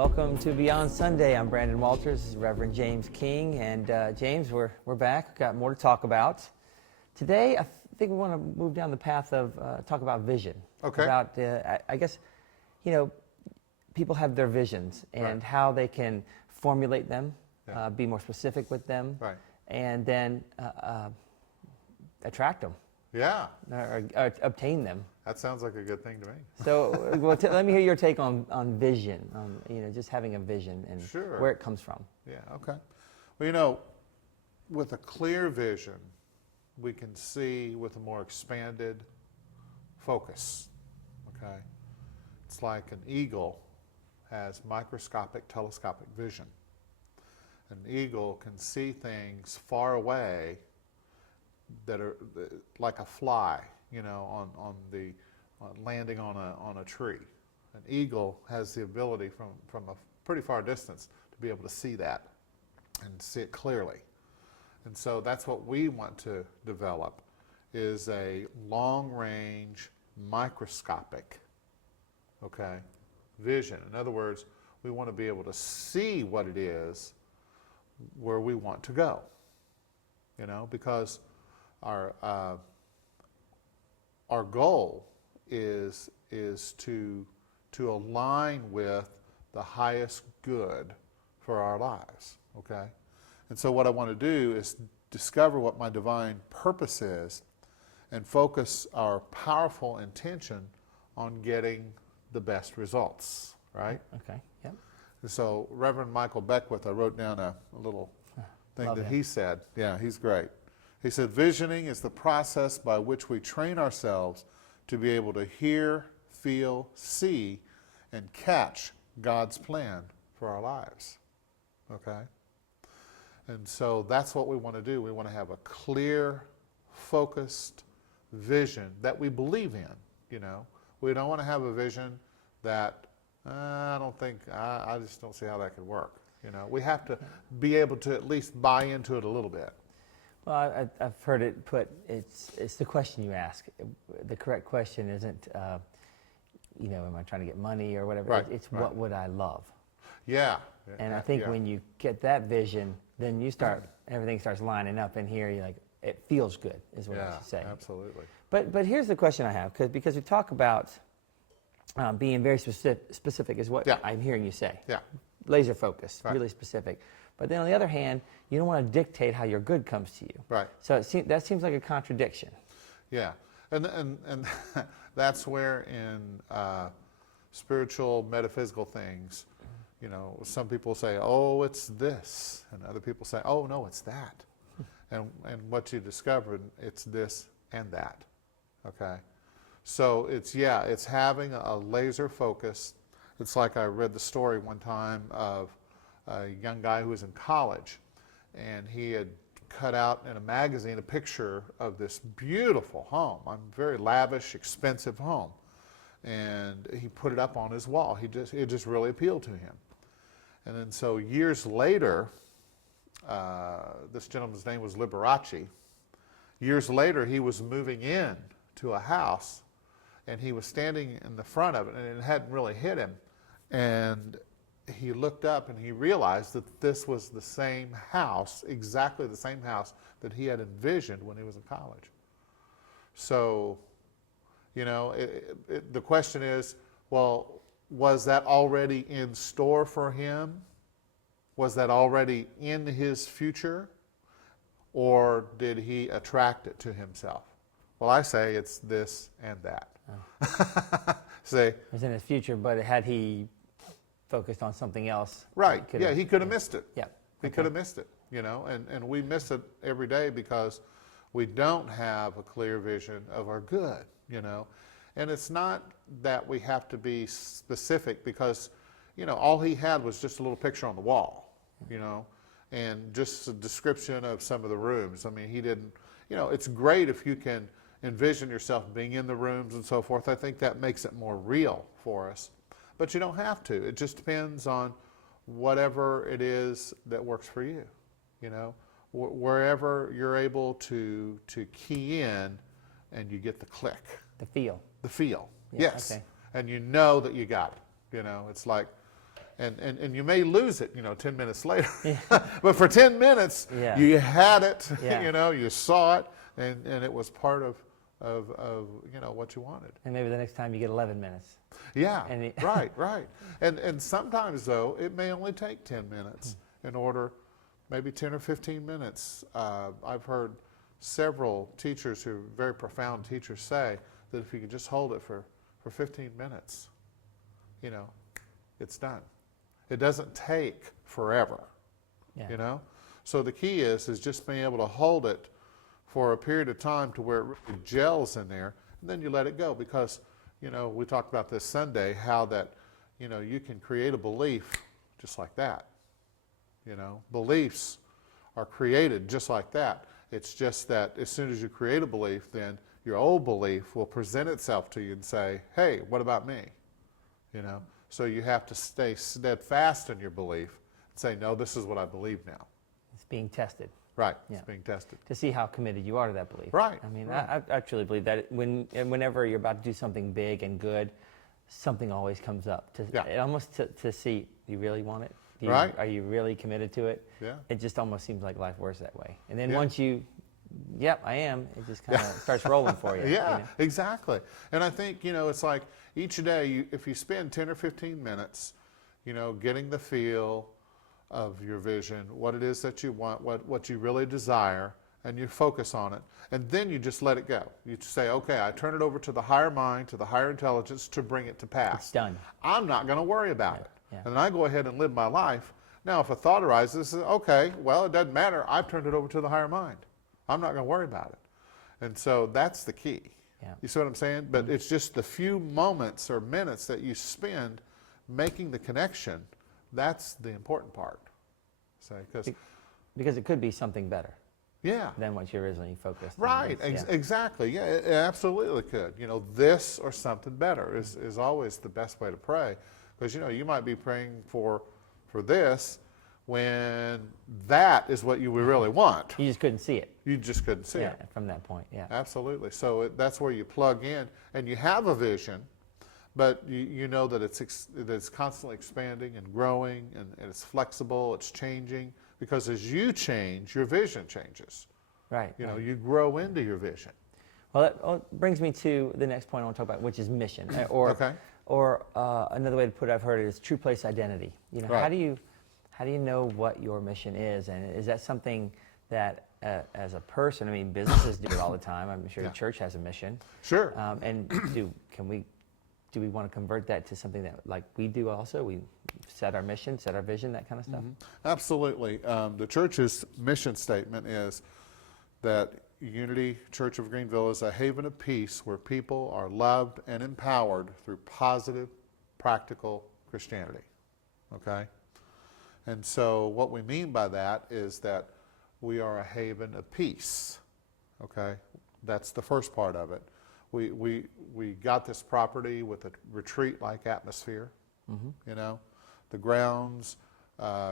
Welcome to Beyond Sunday. I'm Brandon Walters. This is Reverend James King. And James, we're back. We've got more to talk about. Today, I think we want to move down the path of talk about vision. Okay. About, I guess, people have their visions and how they can formulate them, be more specific with them, and then attract them. Yeah. Or obtain them. That sounds like a good thing to me. So, let me hear your take on vision, just having a vision and where it comes from. Yeah, okay. Well, with a clear vision, we can see with a more expanded focus, okay? It's like an eagle has microscopic, telescopic vision. An eagle can see things far away that are like a fly, landing on a tree. An eagle has the ability from a pretty far distance to be able to see that and see it clearly. And so that's what we want to develop, is a long-range, microscopic, vision. In other words, we want to be able to see what it is where we want to go, because our goal is to align with the highest good for our lives, okay? And so what I want to do is discover what my divine purpose is and focus our powerful intention on getting the best results, right? Okay, yep. And so Reverend Michael Beckwith, I wrote down a little thing that he said. Yeah, he's great. He said, visioning is the process by which we train ourselves to be able to hear, feel, see, and catch God's plan for our lives, okay? And so that's what we want to do. We want to have a clear, focused vision that we believe in, We don't want to have a vision that, I just don't see how that could work, We have to be able to at least buy into it a little bit. Well, I've heard it put, it's the question you ask. The correct question isn't, am I trying to get money or whatever. Right, it's what would I love? Yeah. And I think when you get that vision, then everything starts lining up in here. You're like, it feels good, is what I should say. Absolutely. But here's the question I have, because we talk about being very specific is what I'm hearing you say. Yeah. Laser focus, really specific. But then on the other hand, you don't want to dictate how your good comes to you. Right. So that seems like a contradiction. Yeah, and that's where in spiritual, metaphysical things, some people say, oh, it's this, and other people say, oh, no, it's that. and what you discovered, it's this and that, okay? So it's having a laser focus. It's like I read the story one time of a young guy who was in college, and he had cut out in a magazine a picture of this beautiful home, a very lavish, expensive home, and he put it up on his wall. It just really appealed to him. And then so years later, this gentleman's name was Liberace. Years later, he was moving in to a house, and he was standing in the front of it, and it hadn't really hit him. And he looked up and he realized that this was the same house, exactly the same house that he had envisioned when he was in college. So, the question is, well, was that already in store for him? Was that already in his future? Or did he attract it to himself? Well, I say it's this and that. Oh. See? It was in his future, but had he focused on something else. Right. He could have missed it. Yeah. He could have missed it, and we miss it every day because we don't have a clear vision of our good, And it's not that we have to be specific because, all he had was just a little picture on the wall, and just a description of some of the rooms. I mean, he didn't, it's great if you can envision yourself being in the rooms and so forth. I think that makes it more real for us. But you don't have to. It just depends on whatever it is that works for you. Wherever you're able to key in and you get the click. The feel. The feel, Yeah, yes. okay. And you know that you got it. It's like, And you may lose it, 10 minutes later. But for 10 minutes, Yeah. you had it, Yeah. you saw it, and it was part of what you wanted. And maybe the next time you get 11 minutes. Yeah, And right. And sometimes, though, it may only take 10 minutes in order, maybe 10 or 15 minutes. I've heard several teachers who are very profound teachers say that if you can just hold it for 15 minutes, it's done. It doesn't take forever, Yeah. So the key is just being able to hold it for a period of time to where it really gels in there, and then you let it go. Because, we talked about this Sunday, how that, you can create a belief just like that. Beliefs are created just like that. It's just that as soon as you create a belief, then your old belief will present itself to you and say, hey, what about me? So you have to stay steadfast in your belief and say, no, this is what I believe now. It's being tested. Right, Yeah. It's being tested. To see how committed you are to that belief. Right. I mean, right. I truly believe that whenever you're about to do something big and good, something always comes up. To see, do you really want it? Right. Are you really committed to it? Yeah. It just almost seems like life works that way. And then Yeah. once you, yep, I am, it just kind of starts rolling for you. Yeah, exactly. And I think, it's like each day, if you spend 10 or 15 minutes, getting the feel of your vision, what it is that you want, what you really desire, and you focus on it, and then you just let it go. You say, okay, I turn it over to the higher mind, to the higher intelligence to bring it to pass. It's done. I'm not going to worry about it. Yeah. And then I go ahead and live my life. Now, if a thought arises, okay, well, it doesn't matter. I've turned it over to the higher mind. I'm not going to worry about it. And so that's the key. Yeah. You see what I'm saying? But it's just the few moments or minutes that you spend making the connection. That's the important part. Because it could be something better Yeah. than what you originally focused on. Right, exactly. Yeah, it absolutely could. This or something better is always the best way to pray. Because, you might be praying for this when that is what you really want. You just couldn't see it. You just couldn't see it. From that point, yeah. Absolutely. So that's where you plug in, and you have a vision, but you know that it's constantly expanding and growing, and it's flexible, it's changing, because as you change, your vision changes. Right. You grow into your vision. Well, that brings me to the next point I want to talk about, which is mission. Okay. Or another way to put it, I've heard it, is true place identity. Right. How do you know what your mission is? And is that something that, as a person, businesses do it all the time. I'm sure the church has a mission. Sure. And do we want to convert that to something that, like we do also? We set our mission, set our vision, that kind of stuff? Absolutely. The church's mission statement is that Unity Church of Greenville is a haven of peace where people are loved and empowered through positive, practical Christianity. Okay? And so what we mean by that is that we are a haven of peace. Okay? That's the first part of it. We got this property with a retreat-like atmosphere. The grounds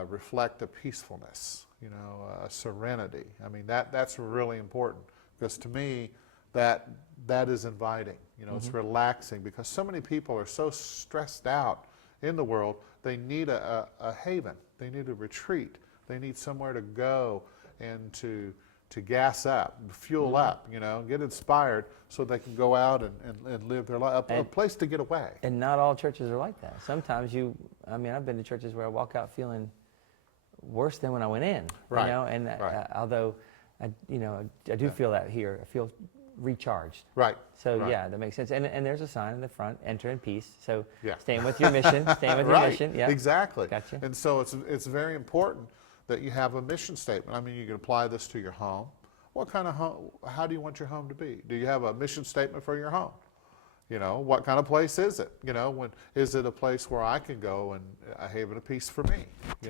reflect a peacefulness, a serenity. That's really important, because to me, that is inviting. It's relaxing, because so many people are so stressed out in the world. They need a haven. They need a retreat. They need somewhere to go and to gas up, fuel up, get inspired, so they can go out and live their life, a place to get away. And not all churches are like that. Sometimes I've been to churches where I walk out feeling worse than when I went in. Right. And although I do feel that here, I feel recharged. Right. So right. yeah, that makes sense. And there's a sign in the front, enter in peace. So Yeah. staying with your mission, staying with your mission. Yeah. Exactly. Gotcha. And so it's very important that you have a mission statement. You can apply this to your home. What kind of home? How do you want your home to be? Do you have a mission statement for your home? What kind of place is it? Is it a place where I can go and a haven of peace for me?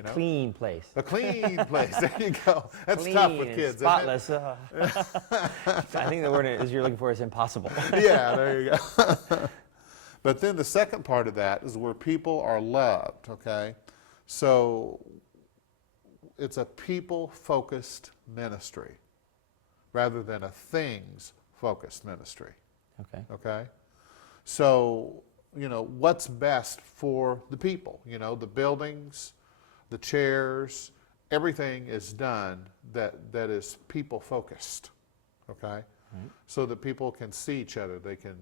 Clean place. A clean place. There you go. That's Clean tough with and kids. spotless. I think the word is you're looking for is impossible. Yeah, there you go. But then the second part of that is where people are loved. Okay, so it's a people-focused ministry rather than a things-focused ministry. Okay. Okay? So what's best for the people. The buildings, the chairs, everything is done that is people focused, okay? Right. So that people can see each other, they can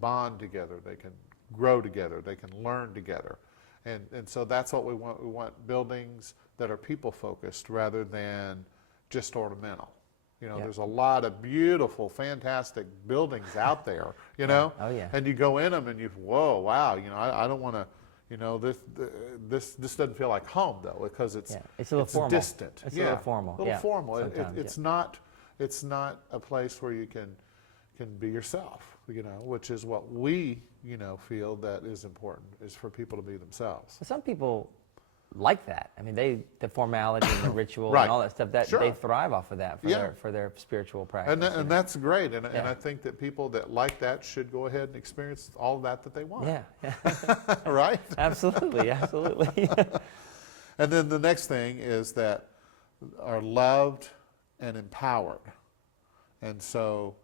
bond together, they can grow together, they can learn together. And so that's what we want. We want buildings that are people focused rather than just ornamental. There's a lot of beautiful, fantastic buildings out there, Oh, yeah. And you go in them and whoa, wow, I don't want to, this doesn't feel like home though, because it's a little formal. Distant. It's a little formal. A little formal. It's not a place where you can be yourself, which is what we, feel that is important, is for people to be themselves. Some people like that. I mean, the formality and the ritual Right. and all that stuff, that Sure. they thrive off of that for their spiritual practice. And that's great. And I think that people that like that should go ahead and experience all of that they want. Yeah. Right? Absolutely. And then the next thing is that are loved and empowered. And so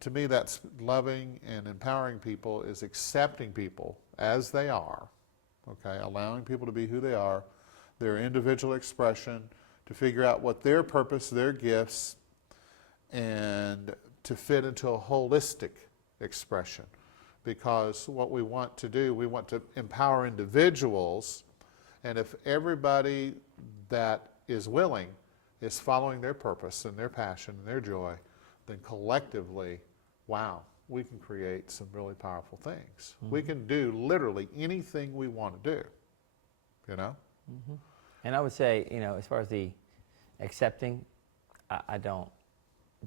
to me, that's loving and empowering people is accepting people as they are, okay, allowing people to be who they are, their individual expression, to figure out what their purpose, their gifts, and to fit into a holistic expression. Because what we want to do, we want to empower individuals, and if everybody that is willing is following their purpose and their passion and their joy, then collectively, wow, we can create some really powerful things. Mm-hmm. We can do literally anything we want to do, Mm-hmm. And I would say, as far as the accepting, I don't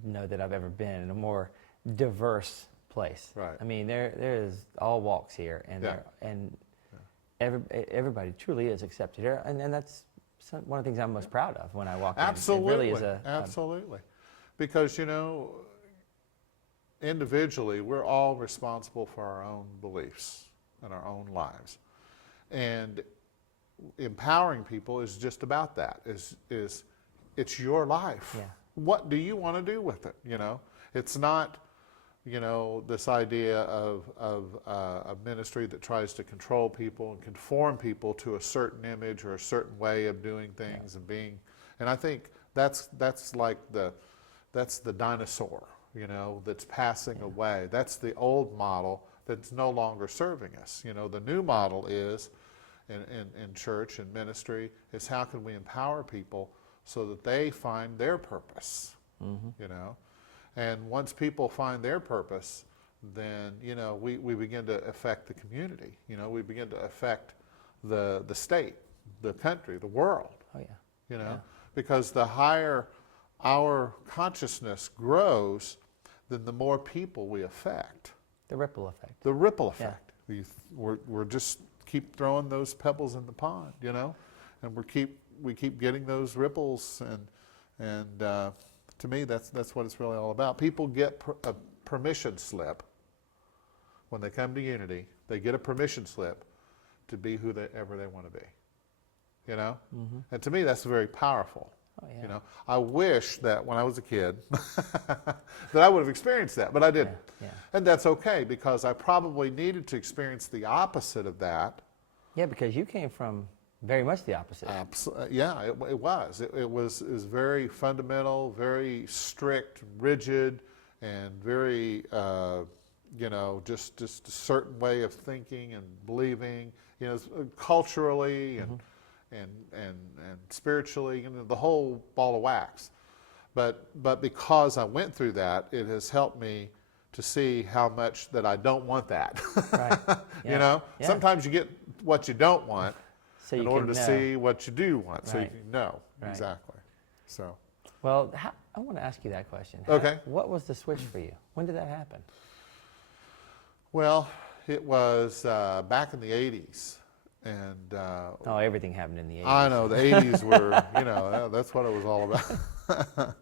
know that I've ever been in a more diverse place. Right. I mean, there is all walks here, and everybody truly is accepted here, and that's one of the things I'm most proud of when I walk in. Absolutely. It really is absolutely. Because, individually, we're all responsible for our own beliefs and our own lives. And empowering people is just about that, it's your life. Yeah. What do you want to do with it, It's not, this idea of a ministry that tries to control people and conform people to a certain image or a certain way of doing things and being, and I think that's like that's the dinosaur, that's passing away. That's the old model that's no longer serving us. The new model is, in church and ministry, is how can we empower people so that they find their purpose, And once people find their purpose, then, we begin to affect the community. We begin to affect the state, the country, the world. Oh, yeah. Because the higher our consciousness grows, then the more people we affect. The ripple effect. The ripple effect. Yeah. We're just keep throwing those pebbles in the pond, and we keep getting those ripples, and to me, that's what it's really all about. People get a permission slip when they come to Unity. They get a permission slip to be whoever they want to be. Mm-hmm. And to me, that's very powerful. Oh, yeah. I wish that when I was a kid that I would have experienced that, but I didn't. Yeah. And that's okay, because I probably needed to experience the opposite of that. Yeah, because you came from very much the opposite. Yeah, it was. It was very fundamental, very strict, rigid, and very, just a certain way of thinking and believing, culturally and spiritually, the whole ball of wax. But because I went through that, it has helped me to see how much that I don't want that. Right. Yeah. Yeah. Sometimes you get what you don't want so in order to see what you do want, so you Right. can know. Right. Exactly. So. Well, I want to ask you that question. Okay. What was the switch for you? When did that happen? Well, it was back in the 80s. And everything happened in the 80s. I know, the 80s were, that's what it was all about.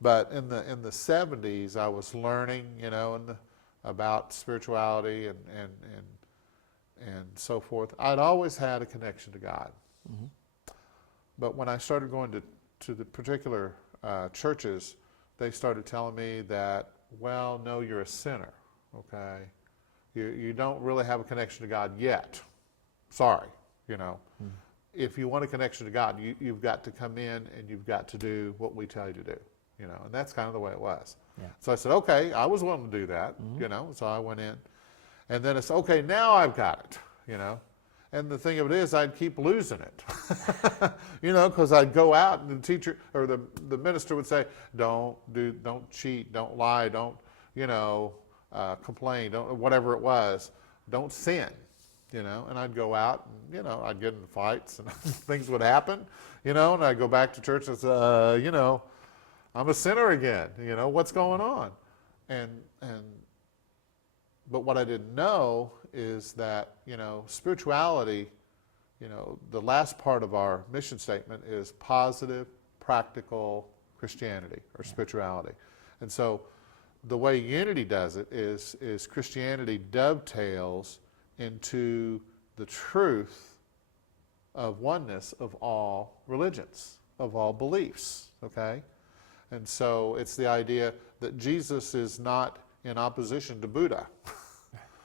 But in the 70s, I was learning, about spirituality and so forth. I'd always had a connection to God. Mm-hmm. But when I started going to the particular churches, they started telling me that, well, no, you're a sinner, okay? You don't really have a connection to God yet. Sorry, you know. If you want a connection to God, you've got to come in and you've got to do what we tell you to do, you know. And that's kind of the way it was. Yeah. So I said, okay, I was willing to do that, you know. So I went in, and then it's okay. Now I've got it, you know. And the thing of it is, I'd keep losing it, you know, because I'd go out and the teacher or the minister would say, don't cheat, don't lie, don't, you know, complain, don't, whatever it was, don't sin, you know. And I'd go out and, you know, I'd get in fights and things would happen, you know, and I'd go back to church and say, you know, I'm a sinner again, you know, what's going on? But what I didn't know is that, you know, spirituality, you know, the last part of our mission statement is positive, practical Christianity or spirituality. And so the way Unity does it is Christianity dovetails into the truth of oneness of all religions, of all beliefs, okay? And so it's the idea that Jesus is not in opposition to Buddha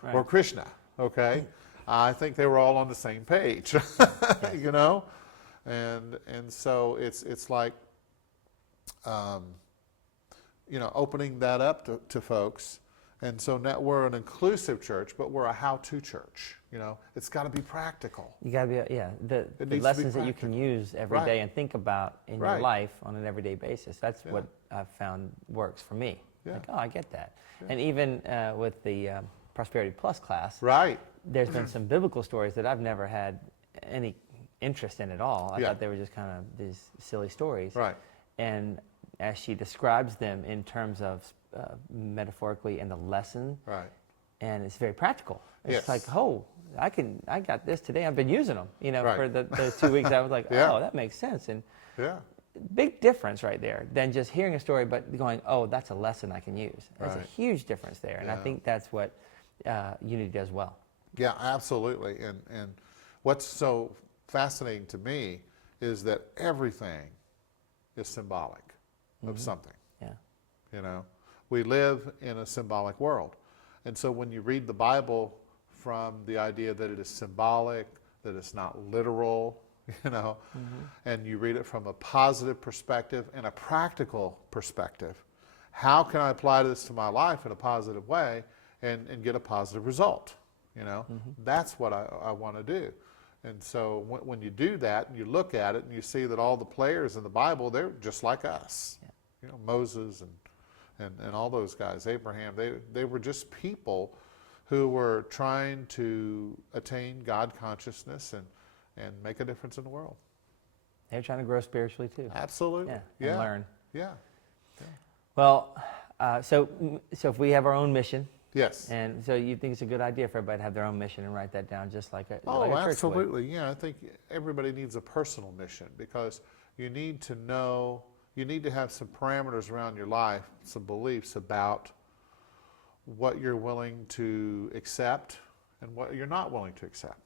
Right. or Krishna, okay? I think they were all on the same page, you know? And so it's like, you know, opening that up to folks. And so now we're an inclusive church, but we're a how-to church, you know? It's got to be practical. You got to be, yeah, the lessons that you can use every day and think about in your life on an everyday basis. That's what I've found works for me. Yeah. Like, oh, I get that. And even with the Prosperity Plus class, there's been some biblical stories that I've never had any interest in at all. I thought they were just kind of these silly stories. Right. And as she describes them in terms of metaphorically in the lesson, and it's very practical. It's like, oh, I got this today. I've been using them, you know, for those 2 weeks. I was like, oh, that makes sense. And big difference right there than just hearing a story, but going, oh, that's a lesson I can use. There's a huge difference there. And I think that's what Unity does well. Yeah, absolutely. And what's so fascinating to me is that everything is symbolic of something. Yeah. You know, we live in a symbolic world. And so when you read the Bible from the idea that it is symbolic, that it's not literal, you know, and you read it from a positive perspective and a practical perspective, how can I apply this to my life in a positive way and get a positive result? You know, that's what I want to do. And so when you do that, you look at it and you see that all the players in the Bible, they're just like us. Yeah. You know, Moses and all those guys, Abraham, they were just people who were trying to attain God consciousness and make a difference in the world. They're trying to grow spiritually too. Absolutely. Yeah. And learn. Yeah. Well, so if we have our own mission. Yes. And so you think it's a good idea for everybody to have their own mission and write that down just like a Oh, like a church absolutely. would. Yeah, I think everybody needs a personal mission because you need to know, you need to have some parameters around your life, some beliefs about what you're willing to accept and what you're not willing to accept.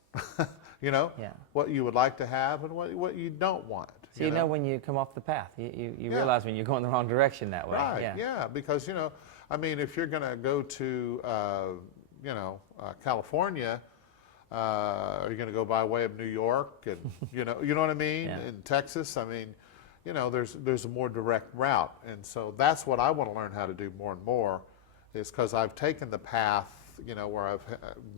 You know, what you would like to have and what you don't want. So you know when you come off the path. You realize when you're going the wrong direction that way. Right, yeah, because, you know, I mean, if you're going to go to, you know, California, are you going to go by way of New York and, you know what I mean? In Texas, I mean, you know, there's a more direct route. And so that's what I want to learn how to do more and more is because I've taken the path, you know, where I've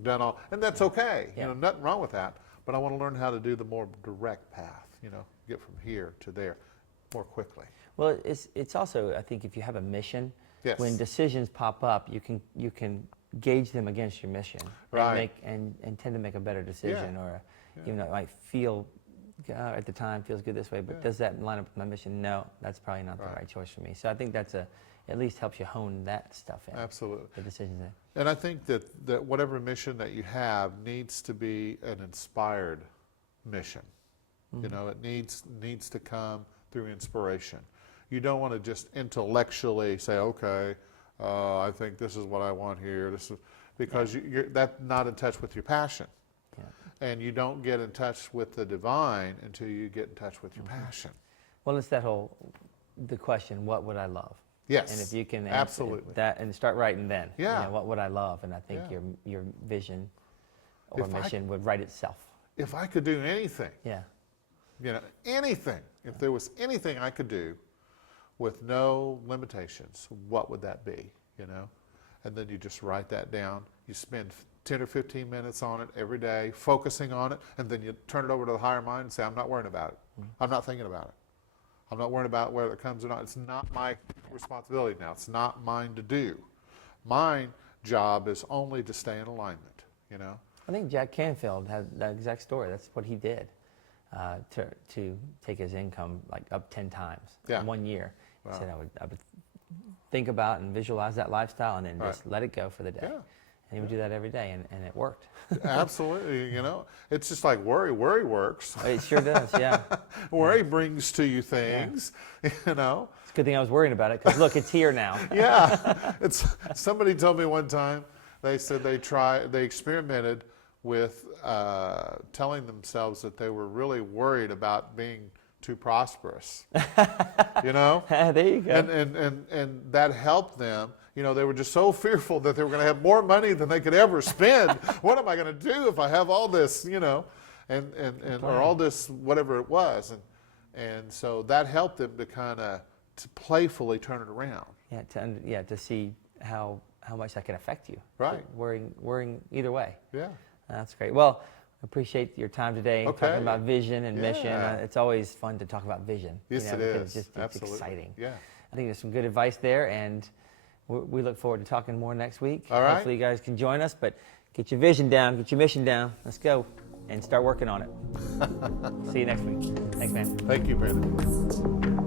done all, and that's okay, you know, nothing wrong with that. But I want to learn how to do the more direct path, you know, get from here to there more quickly. Well, it's also, I think, if you have a mission, when decisions pop up, you can gauge them against your mission and tend to make a better decision, or even though it might feel at the time feels good this way, but does that line up with my mission? No, that's probably not the right choice for me. So I think that's at least helps you hone that stuff in. Absolutely. The decisions in. And I think that whatever mission that you have needs to be an inspired mission. You know, it needs to come through inspiration. You don't want to just intellectually say, okay, I think this is what I want here. This is because that's not in touch with your passion. And you don't get in touch with the divine until you get in touch with your passion. Well, it's that the question, what would I love? Yes. And if you can absolutely that and start writing then. Yeah. You know, what would I love? And I think your vision or mission would write itself. If I could do anything, Yeah. you know, anything, if there was anything I could do with no limitations, what would that be, you know? And then you just write that down. You spend 10 or 15 minutes on it every day, focusing on it, and then you turn it over to the higher mind and say, I'm not worrying about it. I'm not thinking about it. I'm not worrying about whether it comes or not. It's not my responsibility now. It's not mine to do. My job is only to stay in alignment, you know? I think Jack Canfield had that exact story. That's what he did to take his income like up 10 times in 1 year. He said, I would think about and visualize that lifestyle and then just let it go for the day. And he would do that every day, and it worked. Absolutely, you know. It's just like worry. Worry works. It sure does, yeah. Worry brings to you things, you know. It's a good thing I was worrying about it, because look, it's here now. Yeah. Somebody told me one time, they said they experimented with telling themselves that they were really worried about being too prosperous, you know? There you go. And that helped them. You know, they were just so fearful that they were going to have more money than they could ever spend. What am I going to do if I have all this, you know, and or all this, whatever it was. And so that helped them to kind of playfully turn it around. Yeah, to see how much that can affect you. Right. Worrying either way. Yeah. That's great. Well, I appreciate your time today talking about vision and mission. It's always fun to talk about vision. Yes, it is. It's exciting. Yeah. I think there's some good advice there, and we look forward to talking more next week. All right. Hopefully you guys can join us, but get your vision down, get your mission down. Let's go and start working on it. See you next week. Thanks, man. Thank you, Brandon.